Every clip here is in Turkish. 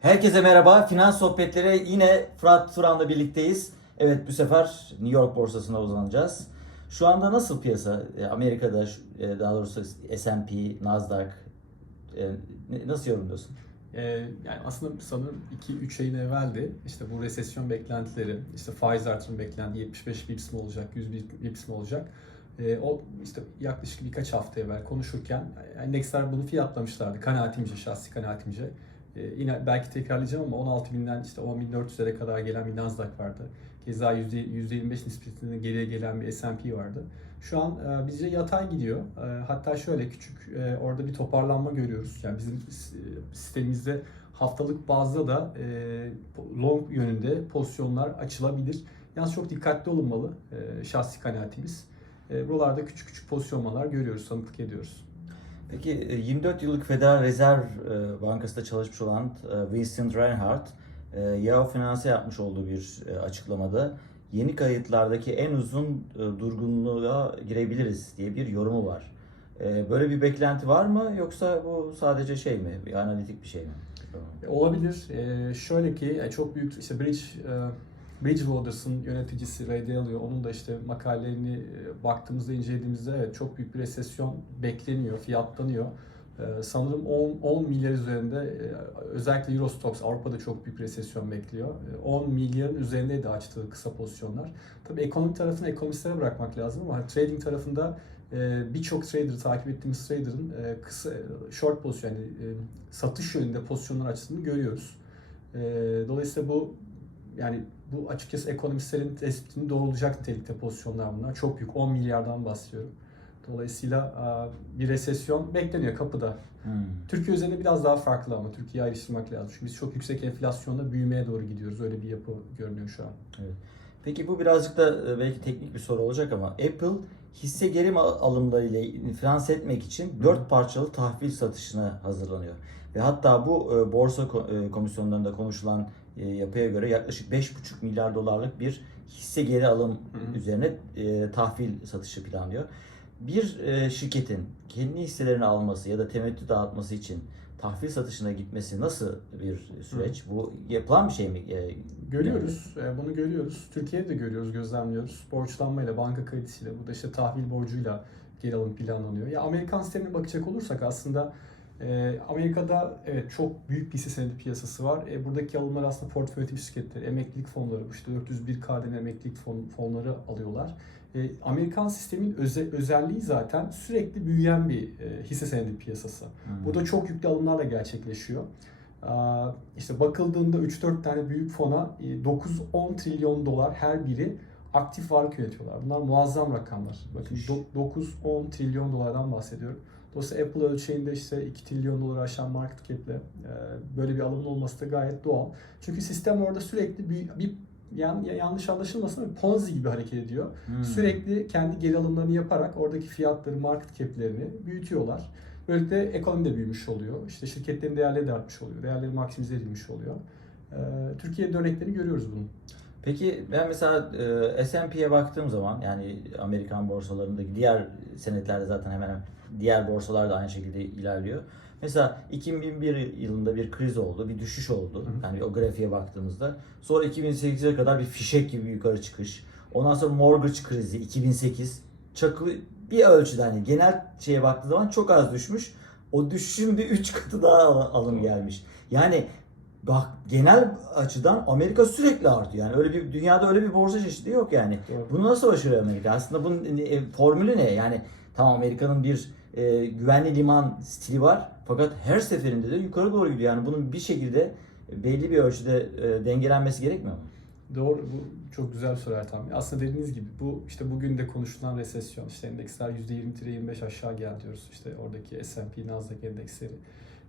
Herkese merhaba. Finans sohbetleri yine Fırat Turan'la birlikteyiz. Evet bu sefer New York borsasına uzanacağız. Şu anda nasıl piyasa? E, Amerika'da e, daha doğrusu S&P, Nasdaq e, nasıl yorumluyorsun? Ee, yani aslında sanırım 2-3 ayın evveldi işte bu resesyon beklentileri, işte faiz artırım beklenti 75 bips mi olacak, 100 bips mi olacak? O işte yaklaşık birkaç hafta evvel konuşurken endeksler bunu fiyatlamışlardı kanaatimce, şahsi kanaatimce. Ee, yine belki tekrarlayacağım ama 16 binden işte 10.400'lere kadar gelen bir Nasdaq vardı. Keza %, %25 nispetinde geriye gelen bir S&P vardı. Şu an e, bizce yatay gidiyor. E, hatta şöyle küçük e, orada bir toparlanma görüyoruz. Yani bizim s- sistemimizde haftalık bazda da e, long yönünde pozisyonlar açılabilir. Yalnız çok dikkatli olunmalı e, şahsi kanaatimiz. E, buralarda küçük küçük pozisyonlar görüyoruz, tanıklık ediyoruz. Peki e, 24 yıllık Federal Rezerv e, Bankası'nda çalışmış olan e, Vincent Reinhardt, e, Yahoo Finance'e yapmış olduğu bir e, açıklamada yeni kayıtlardaki en uzun e, durgunluğa girebiliriz diye bir yorumu var. E, Böyle bir beklenti var mı yoksa bu sadece şey mi, bir analitik bir şey mi? E, Olabilir. E, şöyle ki e, çok büyük işte Bridge e, Bridgewater's'ın yöneticisi Ray Dalio onun da işte makalelerini e, baktığımızda incelediğimizde evet çok büyük bir resesyon bekleniyor, fiyatlanıyor. E, sanırım 10, 10 milyar üzerinde e, özellikle Eurostox Avrupa'da çok büyük resesyon bekliyor. E, 10 milyarın üzerindeydi açtığı kısa pozisyonlar. Tabii ekonomi tarafını ekonomistlere bırakmak lazım ama trading tarafında birçok trader takip ettiğimiz trader'ın kısa short pozisyon yani satış yönünde pozisyonlar açtığını görüyoruz. Dolayısıyla bu yani bu açıkçası ekonomistlerin tespitini doğrulayacak nitelikte pozisyonlar bunlar. Çok büyük 10 milyardan bahsediyorum. Dolayısıyla bir resesyon bekleniyor kapıda. Hmm. Türkiye üzerinde biraz daha farklı ama Türkiye'yi ayrıştırmak lazım. Çünkü biz çok yüksek enflasyonla büyümeye doğru gidiyoruz. Öyle bir yapı görünüyor şu an. Peki bu birazcık da e, belki teknik bir soru olacak ama Apple hisse geri al- alımlarıyla finanse etmek için dört parçalı tahvil satışına hazırlanıyor. Ve hatta bu e, borsa e, komisyonlarında konuşulan e, yapıya göre yaklaşık 5,5 milyar dolarlık bir hisse geri alım Hı hı. üzerine e, tahvil satışı planlıyor. Bir e, şirketin kendi hisselerini alması ya da temettü dağıtması için tahvil satışına gitmesi nasıl bir süreç? Bu yapılan bir şey mi? E, Görüyoruz, e, bunu görüyoruz. Türkiye'de de görüyoruz, gözlemliyoruz. Borçlanmayla, banka kredisiyle, bu da işte tahvil borcuyla geri alım planlanıyor. Ya Amerikan sistemine bakacak olursak aslında e, Amerika'da evet çok büyük bir hisse senedi piyasası var. E, buradaki alımlar aslında portföy tipi şirketleri, emeklilik fonları, işte 401 KDV emeklilik fon, fonları alıyorlar. E, Amerikan sistemin öze- özelliği zaten sürekli büyüyen bir e, hisse senedi piyasası. Hmm. Bu da çok yüklü alımlarla gerçekleşiyor. Aa, İşte bakıldığında 3-4 tane büyük fona e, 9-10 trilyon dolar her biri aktif varlık yönetiyorlar. Bunlar muazzam rakamlar. Bakın Müthiş. do- 9-10 trilyon dolardan bahsediyorum. Dolayısıyla Apple ölçeğinde işte 2 trilyon dolar aşan market cap'le e, böyle bir alımın olması da gayet doğal. Çünkü sistem orada sürekli bir, bir yan, yanlış anlaşılmasın ama Ponzi gibi hareket ediyor. Hmm. Sürekli kendi geri alımlarını yaparak oradaki fiyatları, market cap'lerini büyütüyorlar. Böylelikle ekonomi de büyümüş oluyor. İşte şirketlerin değerleri de artmış oluyor. Değerleri maksimize edilmiş oluyor. Ee, Türkiye'de örneklerini görüyoruz bunun. Peki ben mesela e, S&P'ye baktığım zaman yani Amerikan borsalarındaki diğer senetlerde zaten hemen hemen diğer borsalar da aynı şekilde ilerliyor. Mesela 2001 yılında bir kriz oldu, bir düşüş oldu. Yani o grafiğe baktığımızda. Sonra 2008'e kadar bir fişek gibi yukarı çıkış. Ondan sonra mortgage krizi 2008. Çakılı bir ölçüde hani genel şeye baktığı zaman çok az düşmüş. O düşüşün bir 3 katı daha al- alım gelmiş. Yani bak genel açıdan Amerika sürekli artıyor. Yani öyle bir dünyada öyle bir borsa çeşidi yok yani. Bunu nasıl başarıyor Amerika? Aslında bunun e, formülü ne? Yani tamam Amerika'nın bir e, güvenli liman stili var fakat her seferinde de yukarı doğru gidiyor. Yani bunun bir şekilde belli bir ölçüde e, dengelenmesi gerekmiyor mu? Doğru. Bu çok güzel bir soru Ertan Bey. Aslında dediğiniz gibi bu işte bugün de konuşulan resesyon. işte endeksler %20-25 aşağı gel diyoruz. İşte oradaki S&P, Nasdaq endeksleri.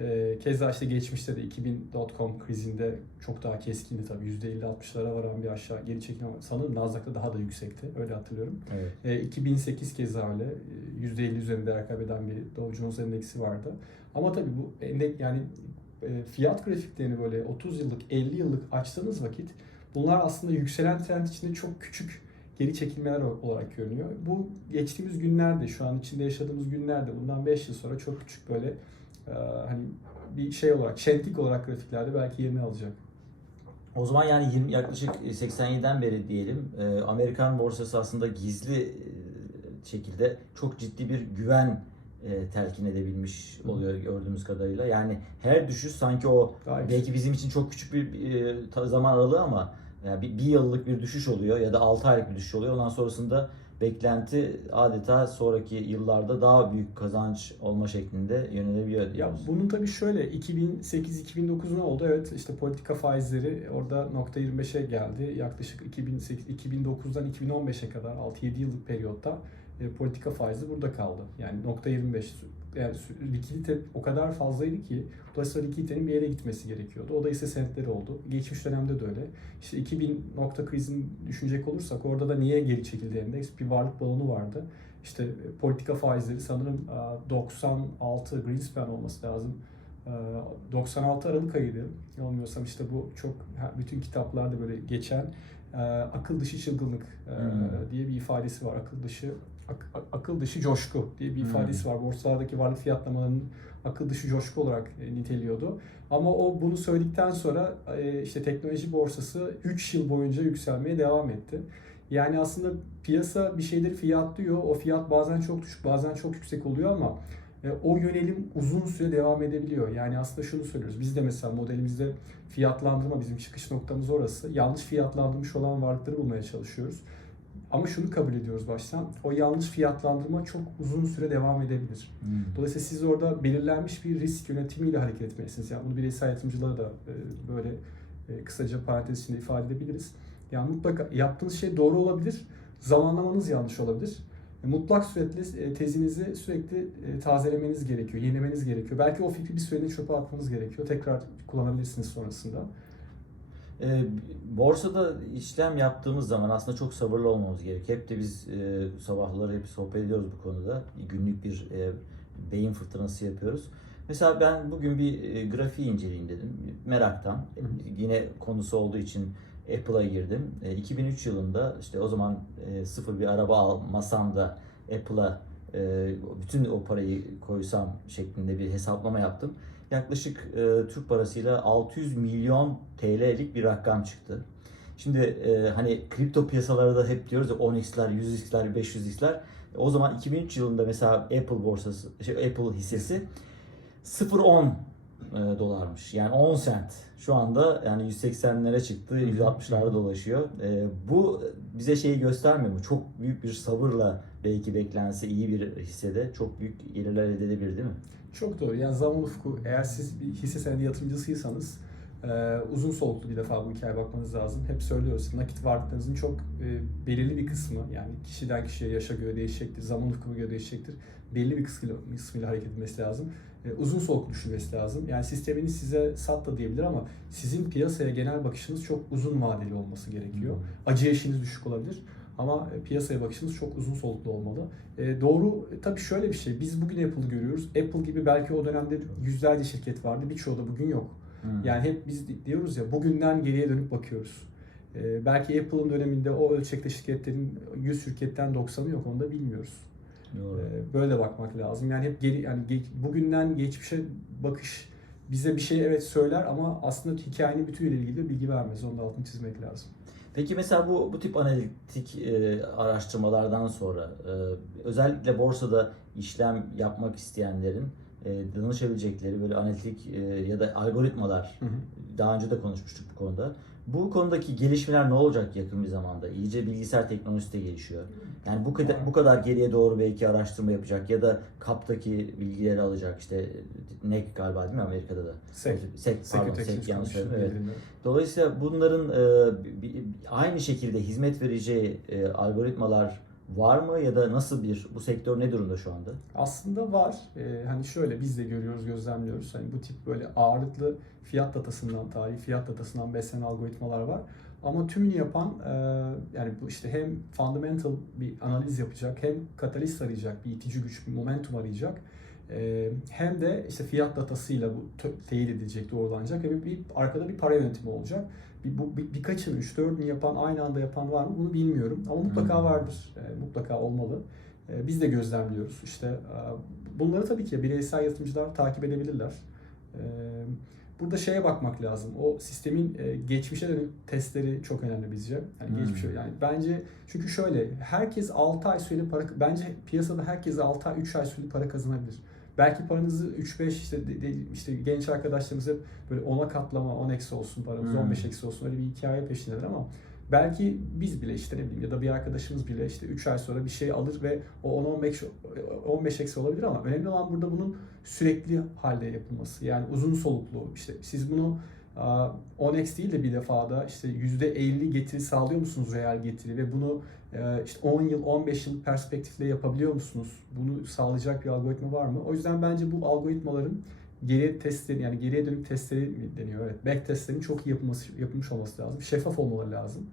Ee, keza işte geçmişte de 2000 dot-com krizinde çok daha keskindi tabii. %50-60'lara varan bir aşağı geri çekilme. Sanırım Nasdaq'ta daha da yüksekti. Öyle hatırlıyorum. Evet. E, 2008 keza öyle. E, %50 üzerinde rakam eden bir Dow Jones endeksi vardı. Ama tabii bu endek yani e, fiyat grafiklerini böyle 30 yıllık, 50 yıllık açtığınız vakit bunlar aslında yükselen trend içinde çok küçük geri çekilmeler olarak görünüyor. Bu geçtiğimiz günlerde, şu an içinde yaşadığımız günlerde bundan 5 yıl sonra çok küçük böyle e, hani bir şey olarak, şentlik olarak grafiklerde belki yerini alacak. O zaman yani 20, yaklaşık 87'den beri diyelim e, Amerikan borsası aslında gizli e, şekilde çok ciddi bir güven e, telkin edebilmiş oluyor gördüğümüz kadarıyla. Yani her düşüş sanki o Gayet. belki bizim için çok küçük bir e, zaman aralığı ama yani bir, bir yıllık bir düşüş oluyor ya da 6 aylık bir düşüş oluyor. Ondan sonrasında beklenti adeta sonraki yıllarda daha büyük kazanç olma şeklinde yönelebiliyor Ya bunun tabii şöyle 2008-2009 ne oldu? Evet işte politika faizleri orada nokta 25'e geldi. Yaklaşık 2008 2009'dan 2015'e kadar 6-7 yıllık periyotta e, politika faizi burada kaldı. Yani nokta 25 yani likidite o kadar fazlaydı ki dolayısıyla likiditenin bir yere gitmesi gerekiyordu. O da ise senetleri oldu. Geçmiş dönemde de öyle. İşte 2000 nokta krizini düşünecek olursak orada da niye geri çekildi endeks? Bir varlık balonu vardı. İşte e, politika faizleri sanırım e, 96 Greenspan olması lazım. E, 96 Aralık ayıydı. Yanılmıyorsam işte bu çok bütün kitaplarda böyle geçen e, akıl dışı çılgınlık e, Hmm. diye bir ifadesi var. Akıl dışı ak- ak- akıl dışı coşku diye bir Hmm. ifadesi var. Borsalardaki varlık fiyatlamalarının akıl dışı coşku olarak e, niteliyordu. Ama o bunu söyledikten sonra e, işte teknoloji borsası 3 yıl boyunca yükselmeye devam etti. Yani aslında piyasa bir şeyleri fiyatlıyor. O fiyat bazen çok düşük, bazen çok yüksek oluyor ama e, o yönelim uzun süre devam edebiliyor. Yani aslında şunu söylüyoruz. Biz de mesela modelimizde fiyatlandırma bizim çıkış noktamız orası. Yanlış fiyatlandırmış olan varlıkları bulmaya çalışıyoruz. Ama şunu kabul ediyoruz baştan. O yanlış fiyatlandırma çok uzun süre devam edebilir. Hmm. Dolayısıyla siz orada belirlenmiş bir risk yönetimiyle hareket etmelisiniz. Yani bunu bireysel yatırımcılara da e, böyle e, kısaca parantez içinde ifade edebiliriz. Yani mutlaka yaptığınız şey doğru olabilir, zamanlamanız yanlış olabilir. E, Mutlak suretle e, tezinizi sürekli tazelemeniz gerekiyor, yenilemeniz gerekiyor. Belki o fikri bir süreliğine çöpe atmanız gerekiyor. Tekrar kullanabilirsiniz sonrasında. E, borsada işlem yaptığımız zaman aslında çok sabırlı olmamız gerekiyor. Hep de biz e, sabahları hep sohbet ediyoruz bu konuda. Günlük bir e, beyin fırtınası yapıyoruz. Mesela ben bugün bir e, grafiği inceleyeyim dedim. Meraktan. Hı hı. Yine konusu olduğu için Apple'a girdim. E, 2003 yılında işte o zaman e, sıfır bir araba almasam da Apple'a e, bütün o parayı koysam şeklinde bir hesaplama yaptım. Yaklaşık e, Türk parasıyla 600 milyon TL'lik bir rakam çıktı. Şimdi e, hani kripto piyasaları da hep diyoruz ya 10x'ler, 100x'ler, 500x'ler. O zaman 2003 yılında mesela Apple borsası, şey, Apple hissesi 0.10 e, dolarmış. Yani 10 sent. Şu anda yani 180'lere çıktı, 160'larda dolaşıyor. E, bu bize şeyi göstermiyor mu? Çok büyük bir sabırla belki beklense iyi bir hissede çok büyük gelirler elde edebilir değil mi? Çok doğru. Yani zaman ufku eğer siz bir hisse senedi yatırımcısıysanız e, uzun soluklu bir defa bu hikayeye bakmanız lazım. Hep söylüyoruz nakit varlıklarınızın çok e, belirli bir kısmı yani kişiden kişiye yaşa göre değişecektir, zaman ufkuna göre değişecektir. Belli bir kısmıyla, kısmıyla hareket etmesi lazım. E, uzun soluklu düşünmesi lazım. Yani sistemini size sat da diyebilir ama sizin piyasaya genel bakışınız çok uzun vadeli olması gerekiyor. Acı eşiğiniz düşük olabilir. Ama e, piyasaya bakışınız çok uzun soluklu olmalı. E, doğru e, tabii şöyle bir şey. Biz bugün Apple'ı görüyoruz. Apple gibi belki o dönemde yüzlerce şirket vardı. Birçoğu da bugün yok. Hmm. Yani hep biz di- diyoruz ya bugünden geriye dönüp bakıyoruz. E, belki Apple'ın döneminde o ölçekte şirketlerin 100 şirketten 90'ı yok onu da bilmiyoruz. Doğru. E, böyle bakmak lazım. Yani hep geri yani ge- bugünden geçmişe bakış bize bir şey evet söyler ama aslında hikayenin bütünüyle ilgili bilgi vermez. Onu da altını çizmek lazım. Peki mesela bu bu tip analitik e, araştırmalardan sonra e, özellikle borsada işlem yapmak isteyenlerin e, danışabilecekleri böyle analitik e, ya da algoritmalar Hı hı. daha önce de konuşmuştuk bu konuda. Bu konudaki gelişmeler ne olacak yakın bir zamanda? İyice bilgisayar teknolojisi de gelişiyor. Yani bu kadar bu kadar geriye doğru belki araştırma yapacak ya da kaptaki bilgileri alacak. İşte NEC galiba değil mi Amerika'da da? SEC. SEC, pardon, SEC yanlış söyledim. Evet. Dolayısıyla bunların e, aynı şekilde hizmet vereceği e, algoritmalar var mı ya da nasıl bir bu sektör ne durumda şu anda? Aslında var. Ee, hani şöyle biz de görüyoruz, gözlemliyoruz. Hani bu tip böyle ağırlıklı fiyat datasından, tarihi fiyat datasından beslenen algoritmalar var. Ama tümünü yapan e, yani bu işte hem fundamental bir analiz yapacak, hem katalist arayacak, bir itici güç, bir momentum arayacak. E, hem de işte fiyat datasıyla bu teyit edilecek, doğrulanacak ve bir, arkada bir para yönetimi olacak. Bir, bu bir, birkaçını, 3-4'ünü yapan, aynı anda yapan var mı bunu bilmiyorum. Ama mutlaka Hmm. vardır, E, mutlaka olmalı. E, Biz de gözlemliyoruz. İşte e, bunları tabii ki bireysel yatırımcılar takip edebilirler. E, burada şeye bakmak lazım. O sistemin e, geçmişe dönük testleri çok önemli bizce. Yani Hmm. geçmişe yani bence çünkü şöyle herkes 6 ay süreli para bence piyasada herkes 6 ay 3 ay süreli para kazanabilir. Belki paranızı 3-5 işte de- de- işte genç arkadaşlarımız hep böyle 10'a katlama 10 eksi olsun paramız Hmm. 15 eksi olsun öyle bir hikaye peşindeler ama belki biz bile işte ne bileyim ya da bir arkadaşımız bile işte 3 ay sonra bir şey alır ve o 10-15 15 eksi olabilir ama önemli olan burada bunun sürekli halde yapılması. Yani uzun soluklu işte siz bunu aa, 10x değil de bir defada işte %50 getiri sağlıyor musunuz reel getiri ve bunu e, işte 10 yıl 15 yıl perspektifle yapabiliyor musunuz? Bunu sağlayacak bir algoritma var mı? O yüzden bence bu algoritmaların geriye testleri yani geriye dönük testleri mi deniyor? Evet. Back testlerin çok iyi yapılması yapılmış olması lazım. Şeffaf olmaları lazım.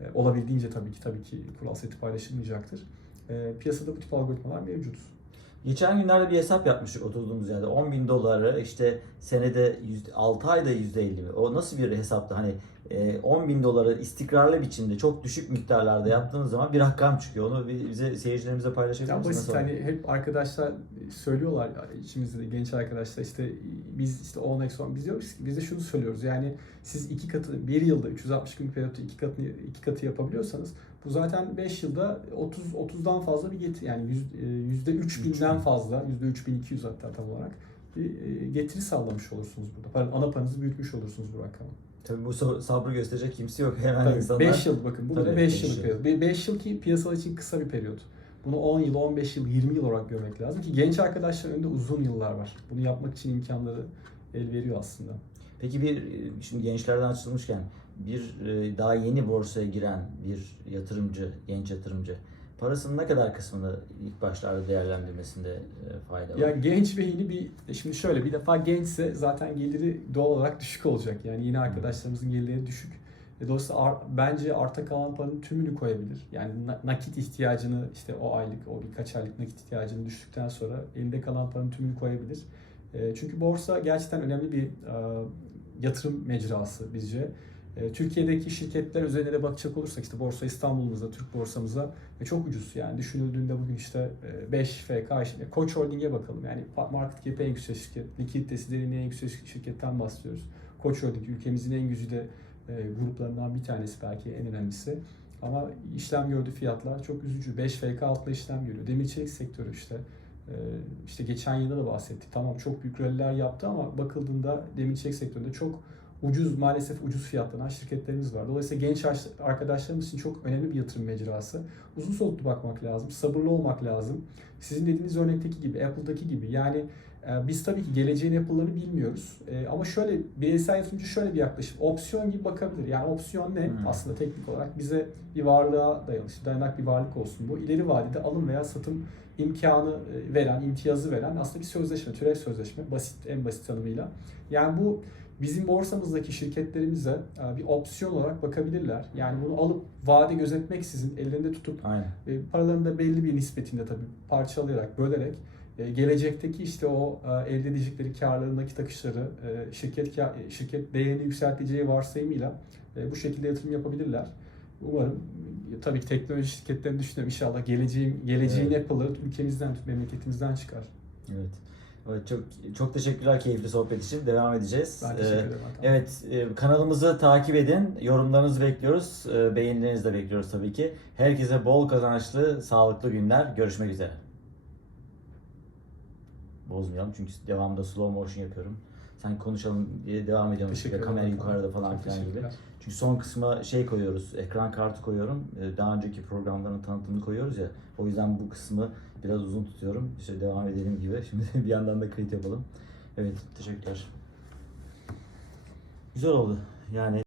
E, olabildiğince tabii ki tabii ki kural seti paylaşılmayacaktır. E, piyasada bu tip algoritmalar mevcut. Geçen günlerde bir hesap yapmıştık oturduğumuz yerde. 10 bin doları işte senede yüzde, 6 ayda %50 mi? O nasıl bir hesaptı? Hani 10 bin doları istikrarlı biçimde çok düşük miktarlarda yaptığınız zaman bir rakam çıkıyor. Onu bize seyircilerimize paylaşabilir misiniz? basit Nasıl? hani hep arkadaşlar söylüyorlar içimizde de genç arkadaşlar işte biz işte 10 eksi 10 biz diyoruz ki biz de şunu söylüyoruz yani siz iki katı bir yılda 360 gün periyotta iki katı iki katı yapabiliyorsanız bu zaten 5 yılda 30 30'dan fazla bir getiri yani e, yüzde 3000'den fazla yüzde 3200 hatta tam olarak bir e, getiri sağlamış olursunuz burada. Ana paranızı büyütmüş olursunuz bu rakamı. Tabii bu sab- sabrı gösterecek kimse yok. Hemen Tabii insanlar 5 yıl bakın bu beş 5 yıllık yıl. periyot. 5 yıl ki piyasa için kısa bir periyot. Bunu 10 yıl, 15 yıl, 20 yıl olarak görmek lazım ki genç arkadaşların önünde uzun yıllar var. Bunu yapmak için imkanları el veriyor aslında. Peki bir şimdi gençlerden açılmışken bir e, daha yeni borsaya giren bir yatırımcı, genç yatırımcı parasının ne kadar kısmını ilk başlarda değerlendirmesinde e, fayda var? Ya genç ve yeni bir e, şimdi şöyle bir defa gençse zaten geliri doğal olarak düşük olacak. Yani yeni arkadaşlarımızın gelirleri düşük. E, Dolayısıyla ar- bence arta kalan paranın tümünü koyabilir. Yani na- nakit ihtiyacını işte o aylık, o birkaç aylık nakit ihtiyacını düştükten sonra elinde kalan paranın tümünü koyabilir. E, Çünkü borsa gerçekten önemli bir e, yatırım mecrası bizce. E, Türkiye'deki şirketler üzerine de bakacak olursak işte Borsa İstanbul'umuzda, Türk borsamızda e, çok ucuz yani düşünüldüğünde bugün işte e, 5 FK, işte Koç Holding'e bakalım yani market cap'i en yüksek şirket, likiditesi derinliği en yüksek şirketten bahsediyoruz. Koç Holding ülkemizin en güzide e, gruplarından bir tanesi belki en önemlisi. Ama işlem gördüğü fiyatlar çok üzücü. 5 FK altında işlem görüyor. Demir çelik sektörü işte. e, işte geçen yılda da bahsettik. Tamam çok büyük ralliler yaptı ama bakıldığında demir çelik sektöründe çok ucuz maalesef ucuz fiyatlanan şirketlerimiz var. Dolayısıyla genç arkadaşlarımız için çok önemli bir yatırım mecrası. Uzun soluklu bakmak lazım, sabırlı olmak lazım. Sizin dediğiniz örnekteki gibi, Apple'daki gibi. Yani e, biz tabii ki geleceğin Apple'larını bilmiyoruz. E, Ama şöyle bireysel yatırımcı şöyle bir yaklaşım. Opsiyon gibi bakabilir. Yani opsiyon ne? Hmm. Aslında teknik olarak bize bir varlığa dayalı, dayanak bir varlık olsun bu. İleri vadede alım veya satım imkanı e, veren, imtiyazı veren aslında bir sözleşme, türev sözleşme. Basit, en basit tanımıyla. Yani bu bizim borsamızdaki şirketlerimize e, bir opsiyon olarak bakabilirler. Yani bunu alıp vade gözetmeksizin ellerinde tutup Aynen. e, paralarını da belli bir nispetinde tabii parçalayarak, bölerek e, gelecekteki işte o elde edecekleri karları, nakit akışları, e, şirket şirket değerini yükselteceği varsayımıyla bu şekilde yatırım yapabilirler. Umarım tabii ki teknoloji şirketlerini düşünüyorum inşallah geleceğin geleceğin Evet. Apple'ları ülkemizden, memleketimizden çıkar. Evet. Evet, çok çok teşekkürler keyifli sohbet için. Devam edeceğiz. Ben Ee, teşekkür ederim. Hakan. Evet, e, kanalımızı takip edin. Yorumlarınızı bekliyoruz. E, Beğenilerinizi de bekliyoruz tabii ki. Herkese bol kazançlı, sağlıklı günler. Görüşmek üzere. Bozmayalım çünkü devamında slow motion yapıyorum. Sen konuşalım diye devam ediyorum. Teşekkür ederim. kamera yukarıda falan Çok filan gibi. Çünkü son kısma şey koyuyoruz, ekran kartı koyuyorum. Ee, Daha önceki programların tanıtımını koyuyoruz ya. O yüzden bu kısmı biraz uzun tutuyorum. İşte devam edelim gibi. Şimdi bir yandan da kayıt yapalım. Evet, teşekkürler. Güzel oldu. Yani